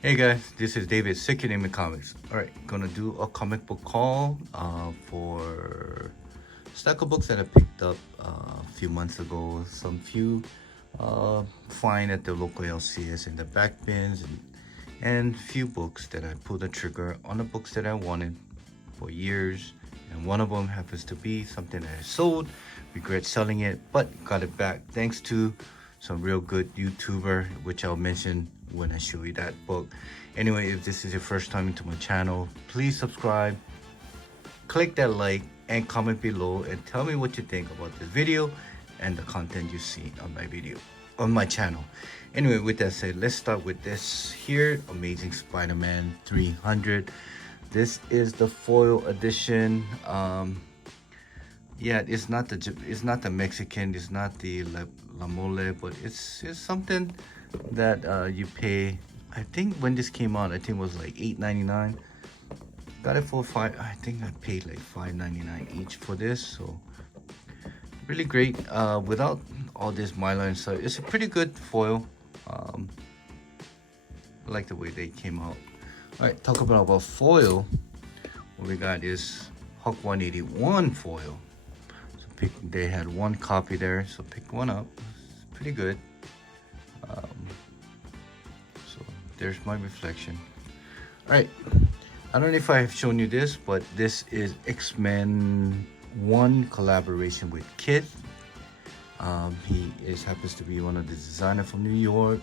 Hey guys, this is David, Second Name Comics. Alright, gonna do a comic book haul for stack of books that I picked up a few months ago. Some few fine at the local LCS in the back bins, and few books that I pulled the trigger on the books that I wanted for years. And one of them happens to be something that I sold, regret selling it, but got it back thanks to some real good YouTuber, which I'll mention when I show you that book. Anyway, if this is your first time into my channel, please subscribe, click that like, and comment below and tell me what you think about this video and the content you see on my video, on my channel. Anyway, with that said, let's start with this here, Amazing Spider-Man 300. This is the foil edition. Yeah, it's not the Mexican, it's not the La Mole, but it's something that you pay. I think when this came out, I think it was like $8.99. Got it for five. I think I paid like $5.99 each for this. So really great. Without all this mylar and stuff, it's a pretty good foil. I like the way they came out. All right, talk about foil. What we got is Hulk 181 foil. They had one copy there, so pick one up. It's pretty good. So there's my reflection. All right, I don't know if I have shown you this, but this is X-Men 1 collaboration with Kid. He happens to be one of the designers from New York.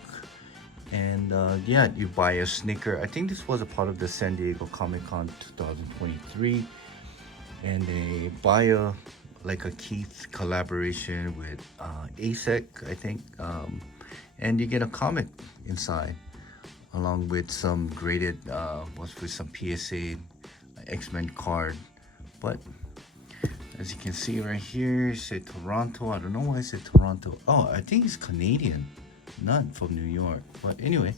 And yeah, you buy a sneaker. I think this was a part of the San Diego Comic-Con 2023. And they buy a Keith collaboration with ASEC, I think, and you get a comic inside, along with some graded, with some PSA X-Men card. But as you can see right here, it said Toronto. I don't know why it said Toronto. Oh, I think it's Canadian, not from New York. But anyway,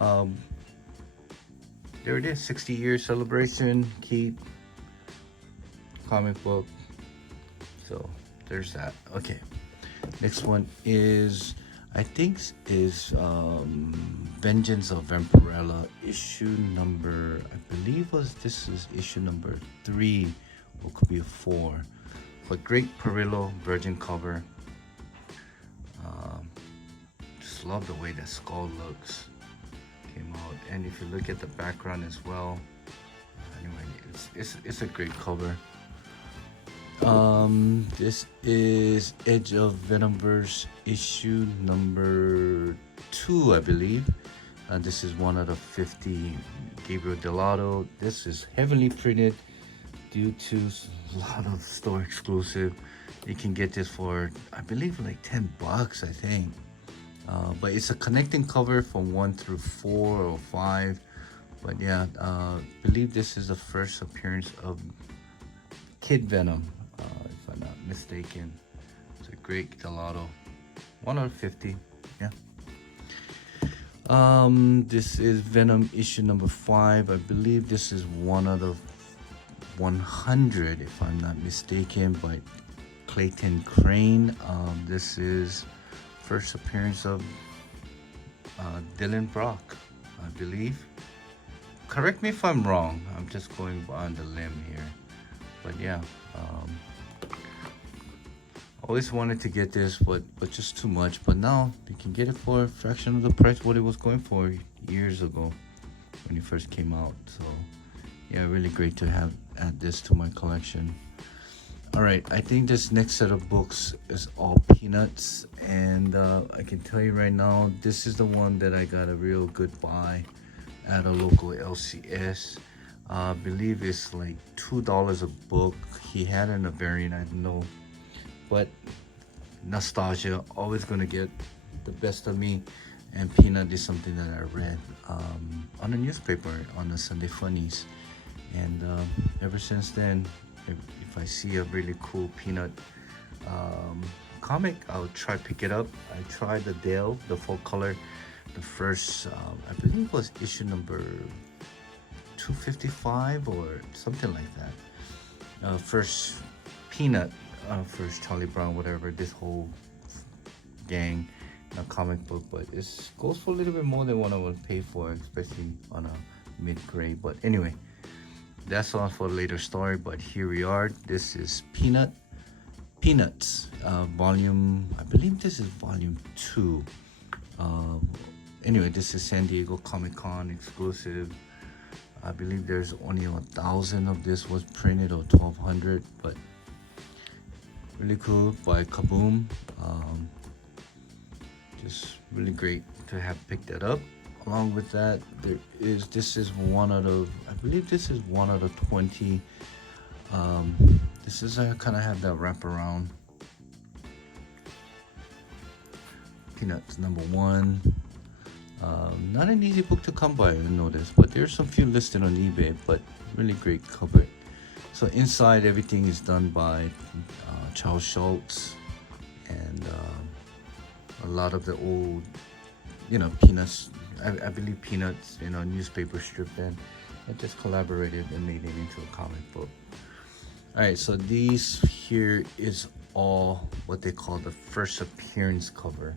there it is, 60-year celebration, Keith comic book. So there's that. Okay, next one is, I think is Vengeance of Vampirella issue number, I believe this is issue number 3, or could be a 4. But great Perillo virgin cover. Just love the way that skull looks. Came out, and if you look at the background as well. Anyway, it's a great cover. This is Edge of Venomverse issue number 2, I believe. This is one out of 50. Gabriel Delato. This is heavily printed due to a lot of store exclusive. You can get this for, I believe, like $10, I think. But it's a connecting cover from 1 through 4 or 5. But yeah, I believe this is the first appearance of Kid Venom, if I'm not mistaken. It's a great gelato. 1 out of 50. Yeah. This is Venom issue number 5. I believe this is 1 out of 100, if I'm not mistaken, by Clayton Crane. This is first appearance of Dylan Brock, I believe. Correct me if I'm wrong. I'm just going on the limb here. But yeah, always wanted to get this, but just too much. But now you can get it for a fraction of the price what it was going for years ago when it first came out. So yeah, really great to add this to my collection. All right, I think this next set of books is all peanuts, and I can tell you right now, this is the one that I got a real good buy at a local LCS. I believe it's like $2 a book. He had in a variant, I don't know, but nostalgia always gonna get the best of me. And Peanut is something that I read on a newspaper on the Sunday Funnies, and ever since then, if I see a really cool Peanut comic, I'll try pick it up. I tried the Dale, the full color, the first I believe it was issue number 255 or something like that. First Peanut, first Charlie Brown, whatever, this whole gang. a comic book, but it goes for a little bit more than what I would pay for, especially on a mid-grade. But anyway, that's all for a later story. But here we are. This is Peanuts, volume. I believe this is volume 2. Anyway, this is San Diego Comic-Con exclusive. I believe there's only 1,000 of this was printed, or 1,200, but really cool by Kaboom. Just really great to have picked that up. Along with that, this is one out of, I believe this is one out of 20. This is, I kind of have that wraparound. Peanuts number 1. Not an easy book to come by, I noticed, but there's some few listed on eBay, but really great cover. So inside, everything is done by Charles Schultz, and a lot of the old, Peanuts, I believe Peanuts, newspaper strip then. I just collaborated and made it into a comic book. Alright, so these here is all what they call the first appearance cover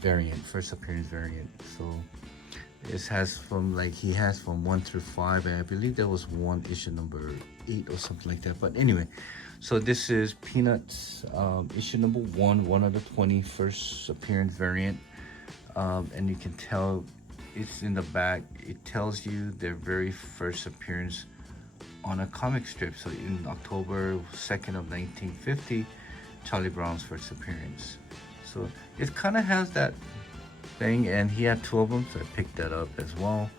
variant, first appearance variant. So this has he has from 1 through 5, and I believe there was one issue number 8 or something like that. But anyway, so this is Peanuts issue number 1 out of 20, first appearance variant. And you can tell it's in the back. It tells you their very first appearance on a comic strip. So in October 2nd of 1950, Charlie Brown's first appearance. So it kind of has that thing, and he had 2 of them, so I picked that up as well.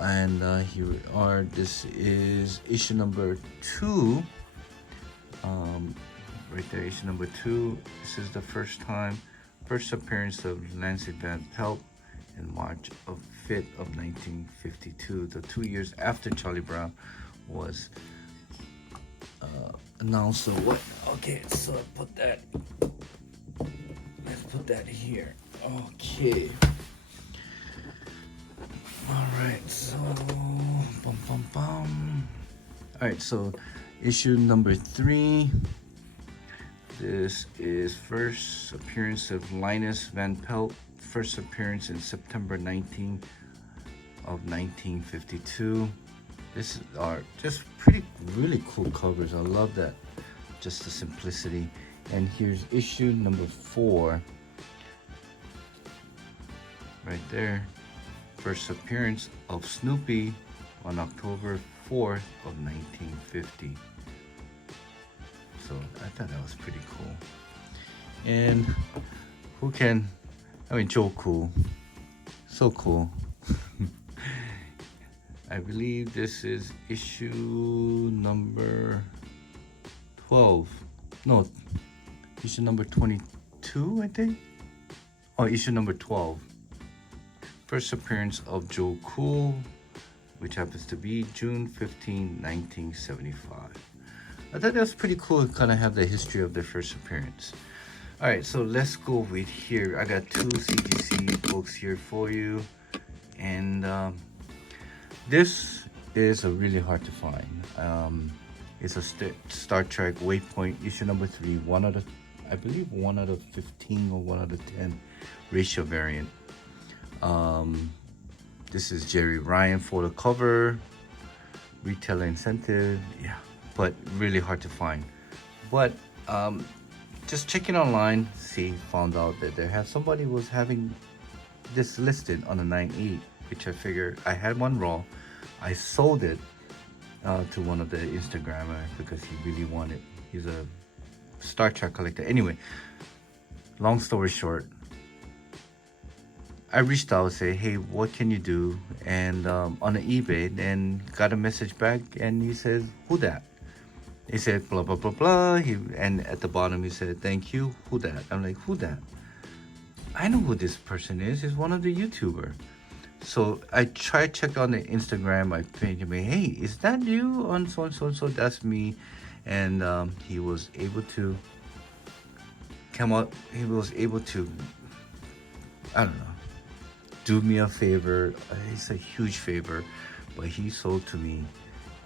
And here we are. This is issue number 2. Right there, issue number 2. This is the first appearance of Lancey Van Pelt in March 5th of 1952. The 2 years after Charlie Brown was announced. So what? Okay, so let's put that here. Okay. All right. So, All right. So, issue number 3. This is first appearance of Linus Van Pelt. First appearance in September 19 of 1952. This are just really cool covers. I love that, just the simplicity. And here's issue number 4. Right there. First appearance of Snoopy on October 4th of 1950. So I thought that was pretty cool. And Joe Cool. So cool. I believe this is issue number 12. No, issue number 22, I think. Oh, issue number 12. First appearance of Joe Cool, which happens to be June 15, 1975. I thought that was pretty cool to kind of have the history of their first appearance. All right, so let's go with here. I got 2 CGC books here for you. And this is really hard to find. It's a Star Trek Waypoint issue number 3, I believe 1 out of 15 or 1 out of 10 ratio variant. This is Jerry Ryan for the cover. Retailer incentive, yeah, but really hard to find. But just checking online, found out that somebody was having this listed on a 9.8, which I figured I had one raw. I sold it to one of the Instagrammers because he really wanted. He's a Star Trek collector. Anyway, long story short, I reached out and said, hey, what can you do? And on the eBay, and got a message back, and he says, who that? He said, blah, blah, blah, blah. And at the bottom, he said, thank you, who that? I'm like, who that? I know who this person is. He's one of the YouTubers. So I checked on the Instagram. I pinged him, hey, is that you on so and so and so? That's me. And he was able to come out. He was able to, I don't know, do me a favor. It's a huge favor, but he sold to me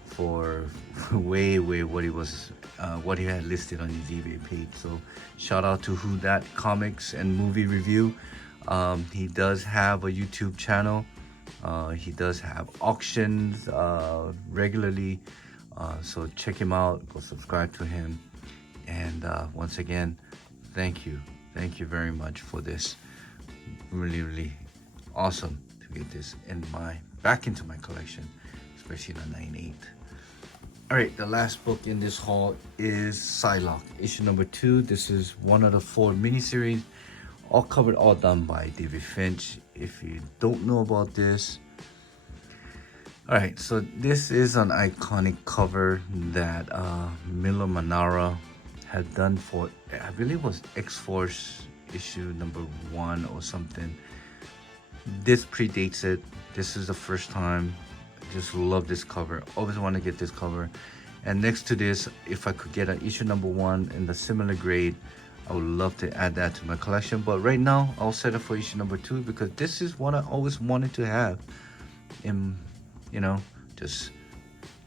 for way what he was what he had listed on his eBay page. So shout out to Who Dat Comics and Movie Review. He does have a YouTube channel. He does have auctions regularly, so check him out. Go subscribe to him. And once again, thank you very much for this. Really awesome to get this back into my collection, especially the 9/8. All right, the last book in this haul is Psylocke, issue number 2. This is one of the 4 miniseries, all covered, all done by David Finch. If you don't know about this, all right, so this is an iconic cover that Milo Manara had done for, I believe it was X-Force issue number 1 or something. This predates it. This is the first time. I just love this cover. Always want to get this cover. And next to this, if I could get an issue number 1 in the similar grade, I would love to add that to my collection. But right now, I'll set it for issue number 2 because this is what I always wanted to have. In, you know, just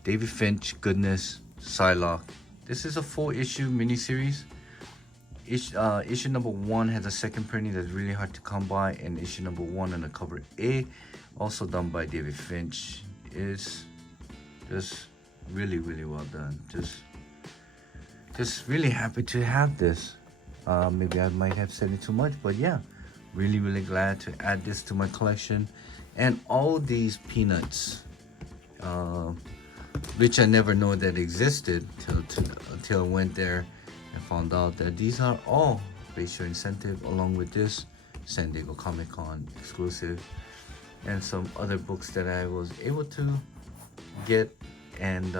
David Finch goodness, Psylocke. This is a 4-issue miniseries. Issue number 1 has a second printing that's really hard to come by, and issue number 1 on the cover A, also done by David Finch, is just really well done. Just really happy to have this. Maybe I might have said it too much, but yeah, really glad to add this to my collection. And all these peanuts, which I never know that existed until I went there and found out that these are all Ratio Incentive, along with this San Diego Comic-Con exclusive and some other books that I was able to get. And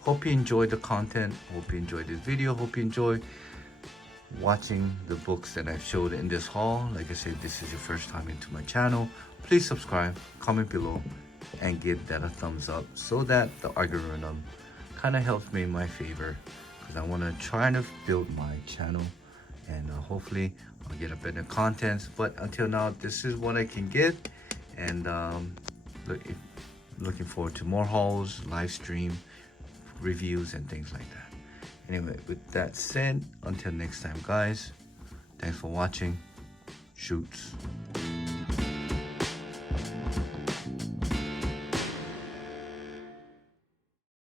hope you enjoyed the content, hope you enjoyed this video, hope you enjoyed watching the books that I've showed in this haul. Like I said, this is your first time into my channel, please subscribe, comment below, and give that a thumbs up so that the algorithm kind of helps me in my favor, because I want to try to build my channel, and hopefully I'll get a better content. But until now, this is what I can get, and looking forward to more hauls, live stream reviews, and things like that. Anyway, with that said, until next time, guys, thanks for watching. Shoots.